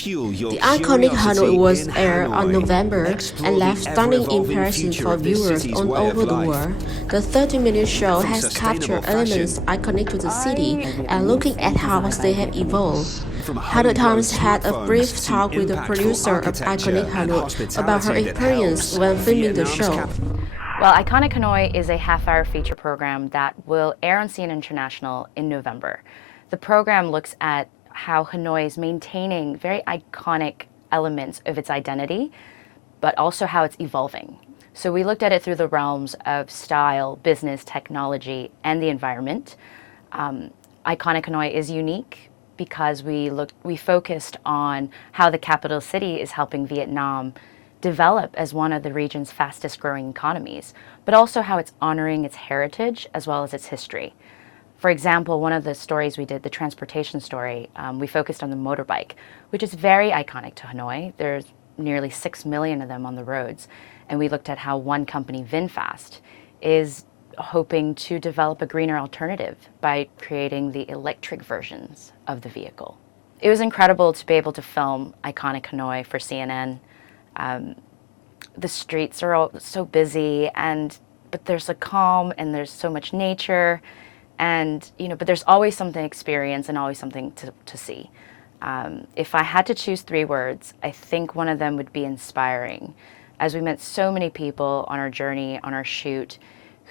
Fuel your The iconic curiosity Hanoi was in aired on Hanoi. November Explore and the left stunning ever-evolving impressions future for of this viewers city's all way of over the life. world. The 30-minute show From has captured sustainable fashion elements iconic to the city A and looking at how they have evolved. From Hanoi Times had a smartphones brief to talk with the impactful producer of architecture Iconic and Hanoi about her hospitality that experience helps when filming the Vietnam's show. Well, Iconic Hanoi is a half-hour feature program that will air on CNN International in November. The program looks at how Hanoi is maintaining very iconic elements of its identity, but also how it's evolving. So we looked at it through the realms of style, business, technology, and the environment. Iconic Hanoi is unique because we focused on how the capital city is helping Vietnam develop as one of the region's fastest growing economies, but also how it's honoring its heritage as well as its history. For example, one of the stories we did, the transportation story, we focused on the motorbike, which is very iconic to Hanoi. There's nearly 6 million of them on the roads. And we looked at how one company, VinFast, is hoping to develop a greener alternative by creating the electric versions of the vehicle. It was incredible to be able to film Iconic Hanoi for CNN. The streets are all so busy, but there's a calm and there's so much nature, and but there's always something to experience and always something to see. If I had to choose 3 words, I think one of them would be inspiring, as we met so many people on our journey, on our shoot,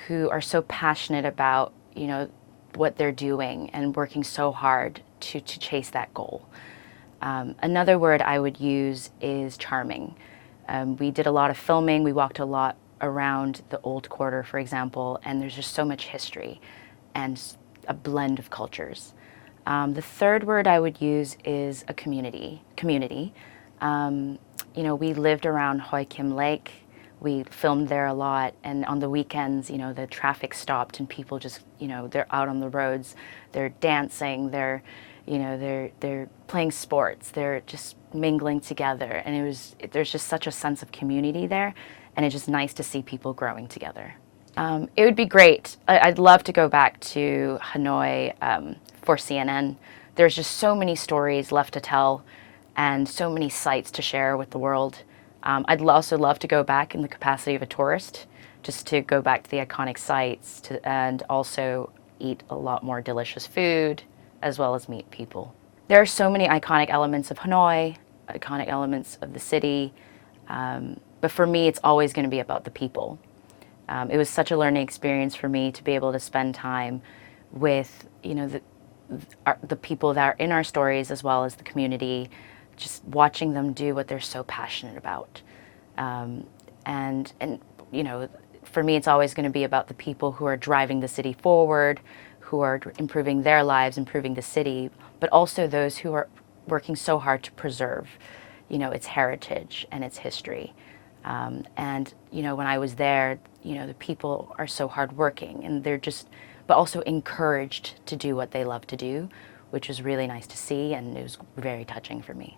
who are so passionate about what they're doing and working so hard to chase that goal. Another word I would use is charming. We did a lot of filming. We walked a lot around the Old Quarter, for example, and there's just so much history and a blend of cultures. The third word I would use is a community. We lived around Hoi Kim Lake. We filmed there a lot, and on the weekends, the traffic stopped and people just, they're out on the roads, they're dancing, they're playing sports, they're just mingling together, and there's just such a sense of community there, and it's just nice to see people growing together. It would be great. I'd love to go back to Hanoi for CNN. There's just so many stories left to tell and so many sights to share with the world. I'd also love to go back in the capacity of a tourist, just to go back to the iconic sites and also eat a lot more delicious food, as well as meet people. There are so many iconic elements of Hanoi, iconic elements of the city, but for me, it's always going to be about the people. It was such a learning experience for me to be able to spend time with the people that are in our stories, as well as the community, just watching them do what they're so passionate about. And for me, it's always going to be about the people who are driving the city forward, who are improving their lives, improving the city, but also those who are working so hard to preserve, its heritage and its history. When I was there, the people are so hardworking, and but also encouraged to do what they love to do, which was really nice to see, and it was very touching for me.